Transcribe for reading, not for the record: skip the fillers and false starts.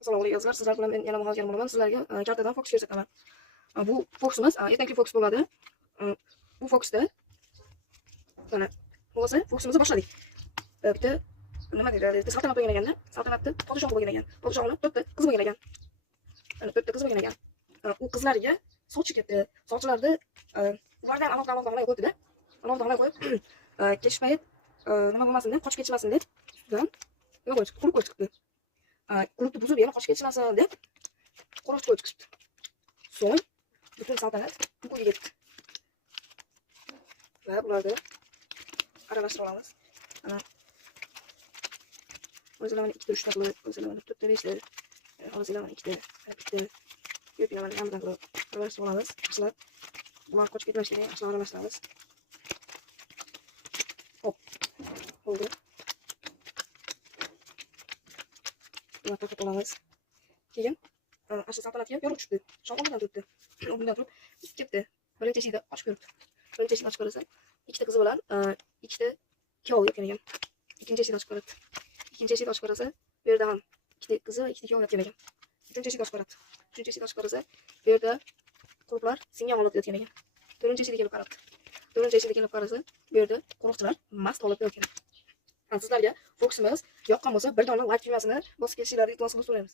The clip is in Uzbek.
Assalomu alaykum. Sizlar bilan men yana muhojir bo'laman. Sizlarga kartadan fokus ko'rsataman. Bu fokusimiz ertangi fokus bo'ladi. Bu fokusda mana hozir fokusimizni boshladik. Bitta nima deydi? Saltanat bo'lgan ekan-da. Saltanatni podshoh bo'lgan ekan. Podshohni to'rtta qiz bo'lgan ekan. Ana to'rtta qiz bo'lgan ekan. U qizlariga sochi ketdi. Sochlarni ulardan alohida qo'ydi-da. Alohida qo'yib kech payt nima bo'lmasin deb, qochib ketmasin deb ustidan nima qo'yib chiqdi? Quruq qo'yib chiqdi. Qulupni buzib yana qochib ketmasin deb qo'riq qo'yib chiqdi. So'ng butun saltanat uyquga ketdi. Va bularni aralashtirib olamiz. Ana o'zlarini ikkita uchta qilib, o'zlarini to'rtta beshta, o'zlarini ikkita, bitta yo'piyamani hamdan qilib aralashtirib olamiz. Yaxshilab bular qochib ketmasligini yaxshilab aralashtiramiz. Hop. Bo'ldi. Buni taqib olamiz. Keyin asha saltanatga yorib tushdi. Shomoldan turibdi. Bundan turib ketdi. Birinchi eshikni ochib ko'ribdi. Birinchi eshikni ochib ko'rsa, ikkita qizi bilan ikkita kuyov yotgan ekan. Ikkinchi eshikni ochib ko'radi. Ikkinchi eshikni ochib ko'rsa, bu yerda ham ikkita qizi va ikkita kuyov yotgan ekan. Uchinchi eshikni ochib ko'radi. Uchinchi eshikni ochib ko'rsa, bu yerda quluplar singan holatda yotgan ekan. To'rtinchi eshikka kelib qarabdi. To'rtinchi eshikka kelib qarasa, bu yerda qo'riqchilar mast holatda yotgan. Sizlarga fokusimiz yoqqan bo'lsa, bir dona like tugmasini bosib ketishlaringizni iltimos qilib so'raymiz.